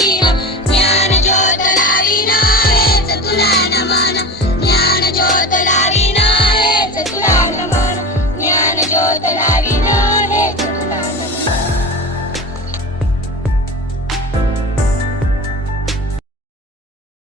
Marina